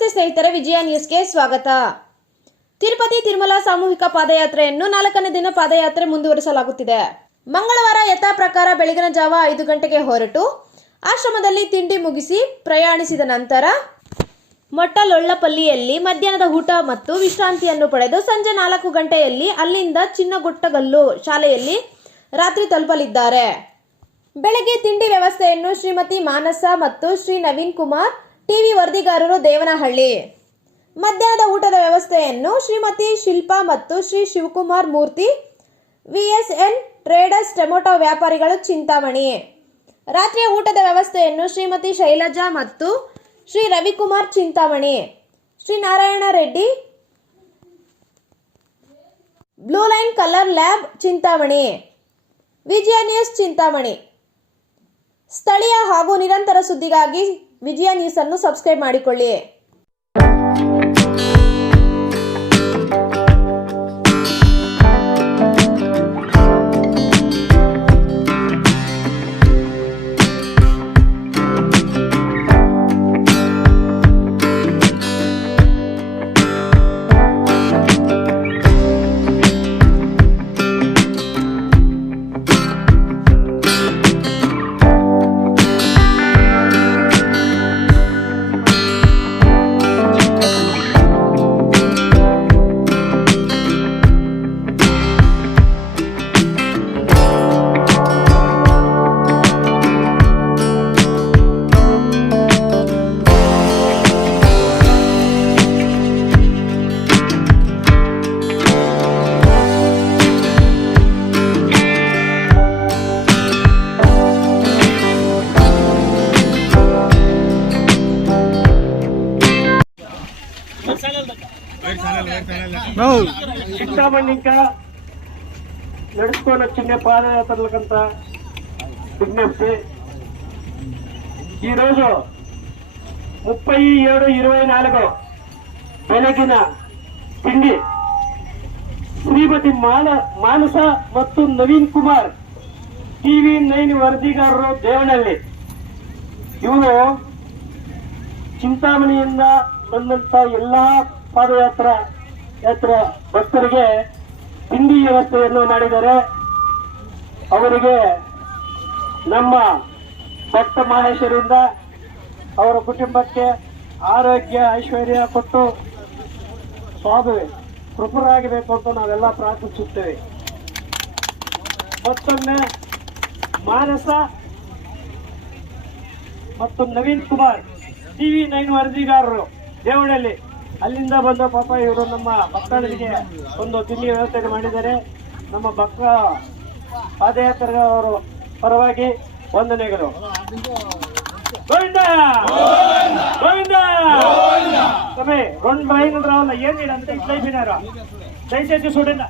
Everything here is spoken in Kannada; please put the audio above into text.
ನಮಸ್ತೆ ಸ್ನೇಹಿತರೆ, ವಿಜಯ ನ್ಯೂಸ್ಗೆ ಸ್ವಾಗತ. ತಿರುಪತಿ ತಿರುಮಲ ಸಾಮೂಹಿಕ ಪಾದಯಾತ್ರೆಯನ್ನು 4ನೇ ದಿನ ಪಾದಯಾತ್ರೆ ಮುಂದುವರಿಸಲಾಗುತ್ತಿದೆ. ಮಂಗಳವಾರ ಯಥಾ ಪ್ರಕಾರ ಬೆಳಗಿನ ಜಾವ 5 ಗಂಟೆಗೆ ಹೊರಟು ಆಶ್ರಮದಲ್ಲಿ ತಿಂಡಿ ಮುಗಿಸಿ ಪ್ರಯಾಣಿಸಿದ ನಂತರ ಮೊಟ್ಟಲೊಳ್ಳಪಲ್ಲಿಯಲ್ಲಿ ಮಧ್ಯಾಹ್ನದ ಊಟ ಮತ್ತು ವಿಶ್ರಾಂತಿಯನ್ನು ಪಡೆದು ಸಂಜೆ 4 ಗಂಟೆಯಲ್ಲಿ ಅಲ್ಲಿಂದ ಚಿನ್ನಗುಟ್ಟಗಲ್ಲು ಶಾಲೆಯಲ್ಲಿ ರಾತ್ರಿ ತಲುಪಲಿದ್ದಾರೆ. ಬೆಳಗ್ಗೆ ತಿಂಡಿ ವ್ಯವಸ್ಥೆಯನ್ನು ಶ್ರೀಮತಿ ಮಾನಸ ಮತ್ತು ಶ್ರೀ ನವೀನ್ ಕುಮಾರ್, ಟಿವಿ ವರದಿಗಾರರು, ದೇವನಹಳ್ಳಿ. ಮಧ್ಯಾಹ್ನದ ಊಟದ ವ್ಯವಸ್ಥೆಯನ್ನು ಶ್ರೀಮತಿ ಶಿಲ್ಪಾ ಮತ್ತು Shri Shivakumar Murthy, VSN traders, tomato ವ್ಯಾಪಾರಿಗಳು, ಚಿಂತಾಮಣಿ. ರಾತ್ರಿಯ ಊಟದ ವ್ಯವಸ್ಥೆಯನ್ನು ಶ್ರೀಮತಿ ಶೈಲಜಾ ಮತ್ತು Shri Ravikumar, Chintamani. Shri Narayana Reddy, blue line colour lab, Chintamani. Vijaya news, Chintamani. ಸ್ಥಳೀಯ ಹಾಗೂ ನಿರಂತರ ಸುದ್ದಿಗಾಗಿ ವಿಜಯ ನ್ಯೂಸ್ ಅನ್ನು ಸಬ್ಸ್ಕ್ರೈಬ್ ಮಾಡಿಕೊಳ್ಳಿ. ಚಿಂತಾಮಣಿಕ ನಡೆಸ್ಕೊಂಡು ಚಿಹ್ನೆ ಪಾದಯಾತ್ರೆಲಕಂತ ವಿಜ್ಞಪ್ತಿ. ఈరోజు 37-24 ಬೆಳಗಿನ ತಿಂಡಿ ಶ್ರೀಮತಿ ಮಾನಸ ಮತ್ತು ನವೀನ್ ಕುಮಾರ್, ಟಿವಿ 9 ವರದಿಗಾರರು, ದೇವನಹಳ್ಳಿ. ಇವರು ಚಿಂತಾಮಣಿಯಿಂದ ಬಂದಂತ ಎಲ್ಲಾ ಪಾದಯಾತ್ರೆ ಭಕ್ತರಿಗೆ ತಿಂಡಿ ವ್ಯವಸ್ಥೆಯನ್ನು ಮಾಡಿದ್ದಾರೆ. ಅವರಿಗೆ ನಮ್ಮ ಭಕ್ತ ಮಹೇಶ್ವರಿಂದ ಅವರ ಕುಟುಂಬಕ್ಕೆ ಆರೋಗ್ಯ ಐಶ್ವರ್ಯ ಕೊಟ್ಟು ಸ್ವಾಮಿ ಕೃಪರಾಗಬೇಕು ಅಂತ ನಾವೆಲ್ಲ ಪ್ರಾರ್ಥಿಸುತ್ತೇವೆ. ಮತ್ತೊಮ್ಮೆ ಮಾನಸ ಮತ್ತು ನವೀನ್ ಕುಮಾರ್, ಟಿವಿ 9 ವರದಿಗಾರರು, ದೇವನಹಳ್ಳಿ, ಅಲ್ಲಿಂದ ಬಂದ ಪಾಪ ಇವರು ನಮ್ಮ ಭಕ್ತರಿಗೆ ಒಂದು ತಿಂಡಿ ವ್ಯವಸ್ಥೆ ಮಾಡಿದ್ದಾರೆ. ನಮ್ಮ ಭಕ್ತ ಪಾದಯಾತ್ರೆ ಅವರು ಪರವಾಗಿ ವಂದನೆಗಳು. ಗೋವಿಂದ ಗೋವಿಂದ. ಸಭೆ 2 ರೌಂಡ್ ರಾವಲ್ಲ ಏನಿಲ್ಲ ಅಂತ ದಯచేసి చూడండి.